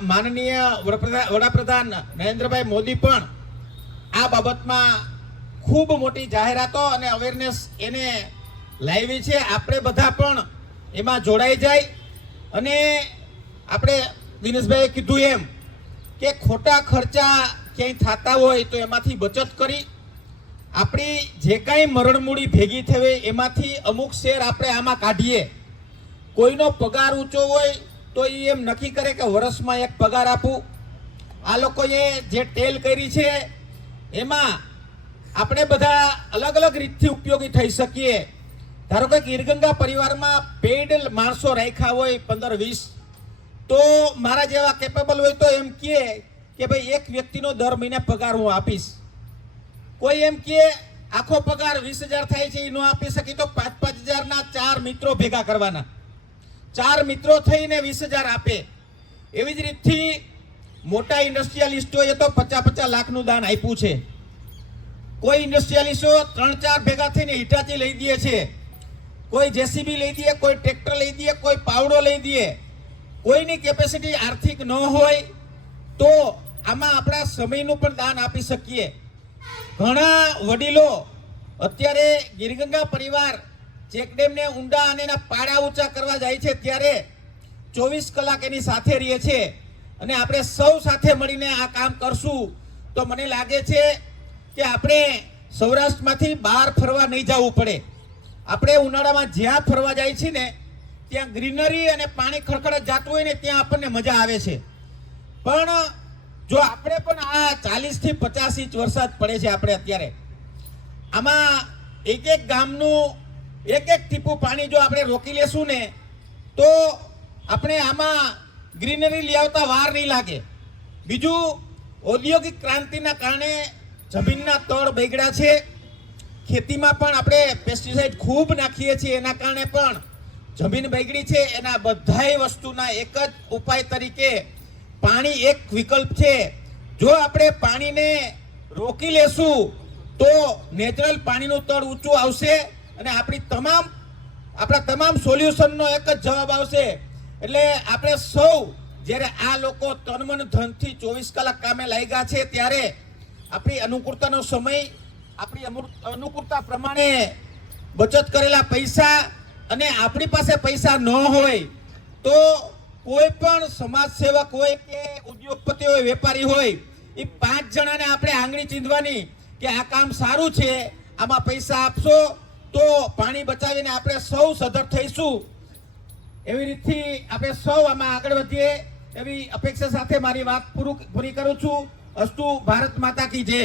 માનનીય વડાપ્રધાન નરેન્દ્રભાઈ મોદી પણ આ બાબતમાં ખૂબ મોટી જાહેરાતો અને અવેરનેસ એને લાવી છે. આપણે બધા પણ એમાં જોડાઈ જાય અને આપણે દિનેશભાઈએ કીધું એમ કે ખોટા ખર્ચા ક્યાંય થતા હોય તો એમાંથી બચત કરી આપણી જે કાંઈ મરણમૂડી ભેગી થવી એમાંથી અમુક શેર આપણે આમાં કાઢીએ. કોઈનો પગાર ઊંચો હોય તો એ એમ નક્કી કરે કે વર્ષમાં એક પગાર આપું. આ લોકોએ જે ટેલ કરી છે એમાં આપણે બધા અલગ અલગ રીતથી ઉપયોગી થઈ શકીએ. ધારો કે ગીરગંગા પરિવારમાં પેઇડ માણસો રાખ્યા હોય 15-20, તો મારા જેવા કેપેબલ હોય તો એમ કહે કે ભાઈ એક વ્યક્તિનો દર મહિને પગાર હું આપીશ. કોઈ એમ કે આખો પગાર 20,000 થાય છે એ ન આપી શકી તો 5,000-5,000ના 4 મિત્રો ભેગા કરવાના. 4 મિત્રો થઈને 20,000 આપે. એવી જ રીતથી મોટા ઇન્ડસ્ટ્રીયલિસ્ટોએ તો 50-50 લાખનું દાન આપ્યું છે. કોઈ ઇન્ડસ્ટ્રીયલિસ્ટો 3-4 ભેગા થઈને હિટાચી લઈ દે છે, કોઈ જેસીબી લઈ દે, કોઈ ટ્રેક્ટર લઈ દે, કોઈ પાવડો લઈ દે. કોઈની કેપેસિટી આર્થિક ન હોય તો આમાં આપણા સમયનું પણ દાન આપી શકીએ. ઘણા વડીલો અત્યારે ગીરગંગા પરિવાર ચેકડેમને ઊંડા અને એના પાડા ઊંચા કરવા જાય છે ત્યારે 24 કલાક એની સાથે રહીએ છે. અને આપણે સૌ સાથે મળીને આ કામ કરશું તો મને લાગે છે કે આપણે સૌરાષ્ટ્રમાંથી બહાર ફરવા નહીં જવું પડે. આપણે ઉનાળામાં જ્યાં ફરવા જાય છે ને ત્યાં ગ્રીનરી અને પાણી ખડખડ જાતું હોય ને ત્યાં આપણને મજા આવે છે. પણ જો આપણે પણ આ 40 થી 50 ઇંચ વરસાદ પડે છે આપણે અત્યારે, આમાં એક એક ગામનું એક એક ટીપું પાણી જો આપણે રોકી લેશું ને તો આપણે આમાં ગ્રીનરી લઈ આવતા વાર નહીં લાગે. બીજું, ઔદ્યોગિક ક્રાંતિના કારણે જમીનના તળ બગડ્યા છે. ખેતીમાં પણ આપણે પેસ્ટિસાઇડ ખૂબ નાખીએ છીએ, એના કારણે પણ જમીન બગડી છે. એના બધાય વસ્તુના એક જ ઉપાય તરીકે પાણી એક વિકલ્પ છે. જો આપણે પાણીને રોકી લેશું તો નેચરલ પાણીનું તળ ઊંચું આવશે અને આપણા તમામ સોલ્યુશનનો એક જ જવાબ આવશે. એટલે આપણે સૌ જ્યારે આ લોકો તન મન ધનથી 24 કલાક કામે લાગ્યા છે ત્યારે આપણી અનુકૂળતાનો સમય, આપણી અનુકૂળતા પ્રમાણે બચત કરેલા પૈસા અને આપણી પાસે પૈસા ન હોય તો કોઈ પણ સમાજ સેવક હોય કે ઉદ્યોગપતિ હોય, વેપારી હોય, એ 5 જણાને આપણે આંગળી ચીંધવાની કે આ કામ સારું છે, આમાં પૈસા આપશો તો પાણી બચાવીને આપણે સૌ સધર થઈશું. એવી રીતથી આપણે સૌ આમાં આગળ વધીએ એવી અપેક્ષા સાથે મારી વાત પૂરી કરું છું. અસ્તુ ભારત માતા કી જય.